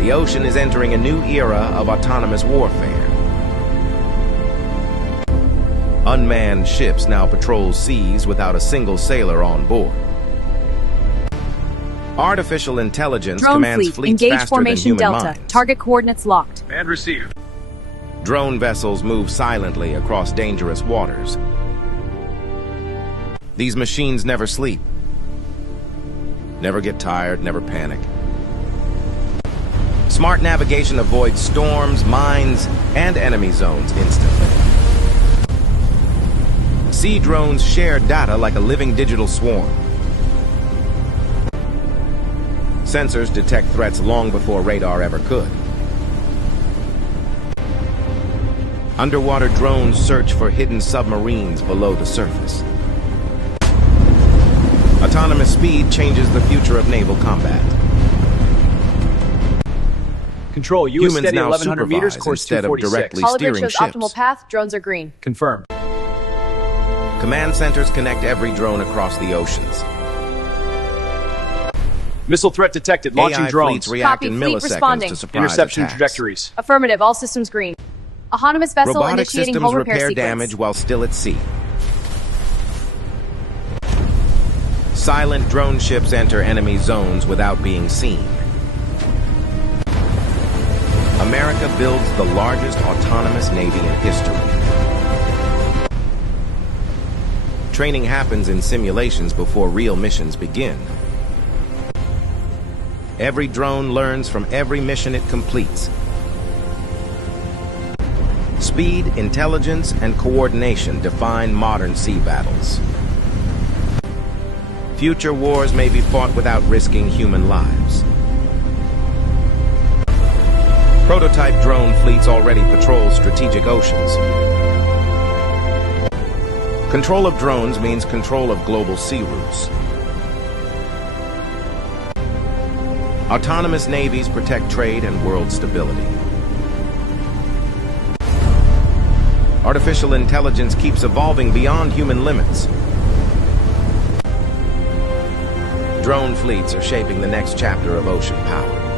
The ocean is entering a new era of autonomous warfare. Unmanned ships now patrol seas without a single sailor on board. Artificial intelligence commands fleets engage faster formation than human Delta. minds. Target coordinates locked. And received. Drone vessels move silently across dangerous waters. These machines never sleep, never get tired, never panic. Smart navigation avoids storms, mines, and enemy zones instantly. Sea drones share data like a living digital swarm. Sensors detect threats long before radar ever could. Underwater drones search for hidden submarines below the surface. Autonomous speed changes the future of naval combat. Control, US Humans steady now 1100 meters, supervise course instead of 246. directly Hologram steering shows ships. optimal path. Drones are green. Confirmed. Command centers connect every drone across the oceans. Missile threat detected. Launching AI drones. fleets react Copy, in fleet milliseconds responding. to surprise Interception attacks. trajectories. Affirmative. All systems green. Autonomous vessel Robotic initiating systems hull repair repair sequence. damage while still at sea. Silent drone ships enter enemy zones without being seen. America builds the largest autonomous navy in history. Training happens in simulations before real missions begin. Every drone learns from every mission it completes. Speed, intelligence, and coordination define modern sea battles. Future wars may be fought without risking human lives. Prototype drone fleets already patrol strategic oceans. Control of drones means control of global sea routes. Autonomous navies protect trade and world stability. Artificial intelligence keeps evolving beyond human limits. Drone fleets are shaping the next chapter of ocean power.